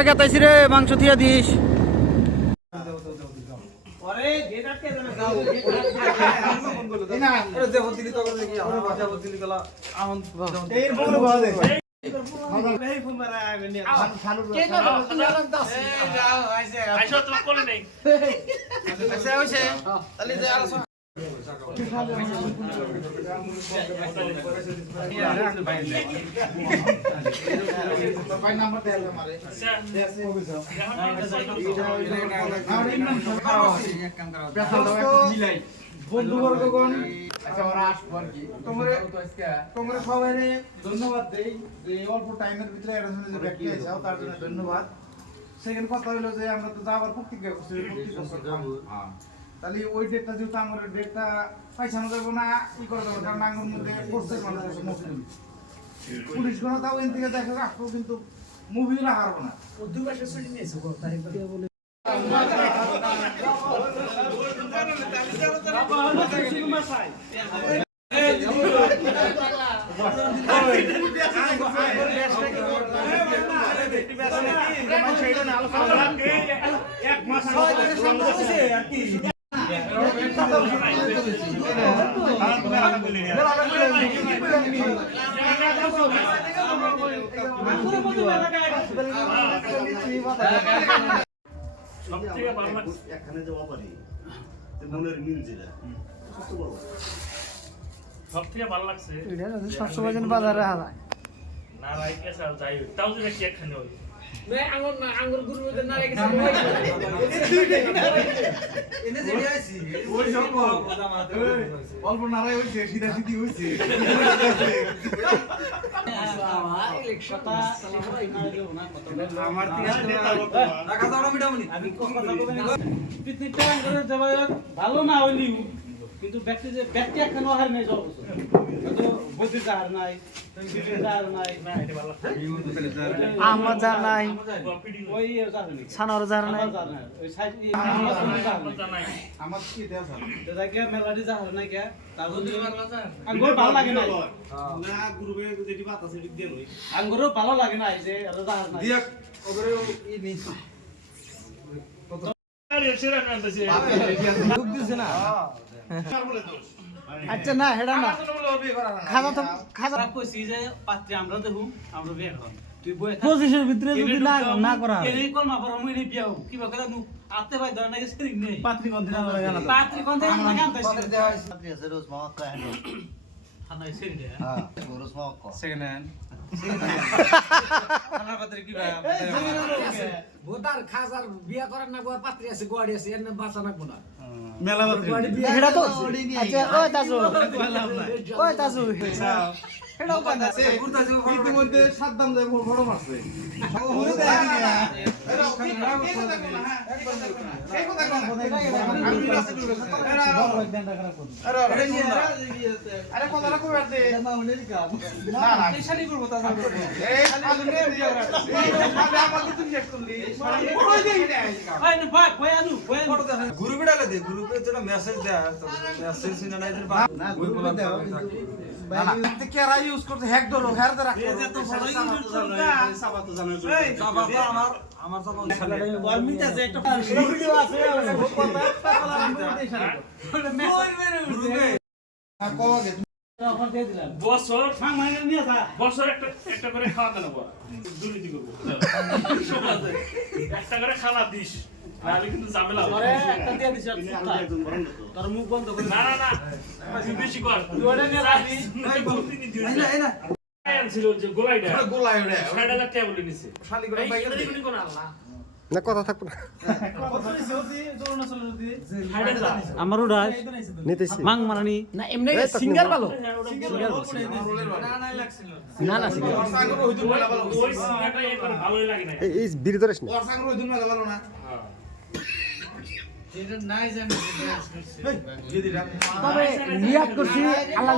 করে গেতাইছি রে, মাংস থিয়া দিস। বন্ধুবর্গগণ, তোমরা সবাই ধন্যবাদ দেই যে অল্প টাইমের ভিতরে ব্যক্তি আইসাও তার জন্য ধন্যবাদ। সেকেন্ড কথা হলো যে আমরা তো যাওয়ার প্রতিজ্ঞা করছি, তাহলে ওই ডেটটা যেহেতু আমার ডেটটা পাইছানো যাবো না, ই করা যাবো, কারণ আঙ্গুর মধ্যে কোর্সের মানুষ আছে মুসলিম পুলিশ গণ তাও এন থেকে দেখা রাখবো, কিন্তু মুভিগুলো হারবো না। সবথেকে ভালো লাগছে সবসময় যেন বাজারে হারায় না রাইকে স্যার যাই হোক তাও যদি কেক খানে হই আঙ্গুর গুরু মধ্যে না রেখেছে অল্প নারায় হয়েছে, সিধা সিধি হয়েছে। ভালো না হইলি কিন্তু ব্যক্তি যে ব্যক্তি একটা হার নেই সব বৈদ্য হার নাই হার নাই আমার যার নাই, ওই ছানার যার নাই, ওই সাইড আমার কি দেওয়া স্যার? জায়গা মেলাডি যা হার নাই কে আঙ্গুর ভালো লাগে না না গ্রুপে যেটি বাত আছে সেটি দিয়ে লই। আঙ্গুরও ভালো লাগে না এই যে যা হার নাই দিয়া ওরে ই নিস দুধ দিছে না। আচ্ছা না হেডা না খাজা তো খাজা কইছি যে পাত্রে আমরা দেখু আমরা বিয়ে করব তুই বই 25 ভিতরে যদি না করা এই কোন মাপর আমি নি বিয়াও কি বকরা নু আতে ভাই ধর নাকি স্ক্রিন নেই পাত্রী কোন দিন লাগে না পাত্রে কোন থেকে আমরা গান তাইছি Hana isen dia. Urus mau kok. Second hand Hana patri ki ba? ভোটার খাজার বিয়া করার না গোয়া পাত্রী আছে গোয়াড়ি আছে এর বাঁচা না কোনা মেলা পাত্রী হেডা তো আচ্ছা ওই তাজু ওই তাজু হেডা কোন আছে ইতিমধ্যে সাদ্দাম যায় বড় মারছে। আরে কথা কই বাড়তে না না পেশানি করব তা এই আলু নে দিয়া রাখছে খালি আমাকে তুই চেক করলি বড়ই দেই না ভাই না ভাই ভাই আনু ভাই Guru beda le de. Guru pe jena message deya. Message sina na idir ba. না গ্রুপে দাও না না তে কেরা ইউজ করতে হ্যাক ধরো হ্যার দে রাখো এত বড় ইউজ করো কা সাবা তো জানো এই Saba to amar saba গরমিটা যে একটা ভিডিও আছে না কোগে অফার দিয়ে দিলাম বছর মাং মাইনে নিয়ে যা বছর একটা করে খাওয়া দেন বড় দুর্নীতি করবো একটা করে খানা দিস নাহলে কিন্তু ঝামেলা হবে আরে একটা দিয়ে দিছ তোর মুখ বন্ধ করে না না না তুই বেশি কর তুই ওটা নিয়ে যাবি ছিল যে গোলাইটা গোলাই ওরে 60,000 টাকা বলে নিছে শালি করে বাইক দে কোন আল্লাহ না কথা থাকবো না আমার ওটা নিতেছি মাং মারানি না এমনি সিঙ্গার ভালো না না সিঙ্গার সাগর হইদুল মেলা ভালো ওই সিনেমাটা একবার ভালোই লাগে না এই বিড়ি ধরিস না ওর সাগর হইদুল মেলা ভালো না যেটা নাই জানি এই যদি তবে নিয়াত করছি আল্লাহ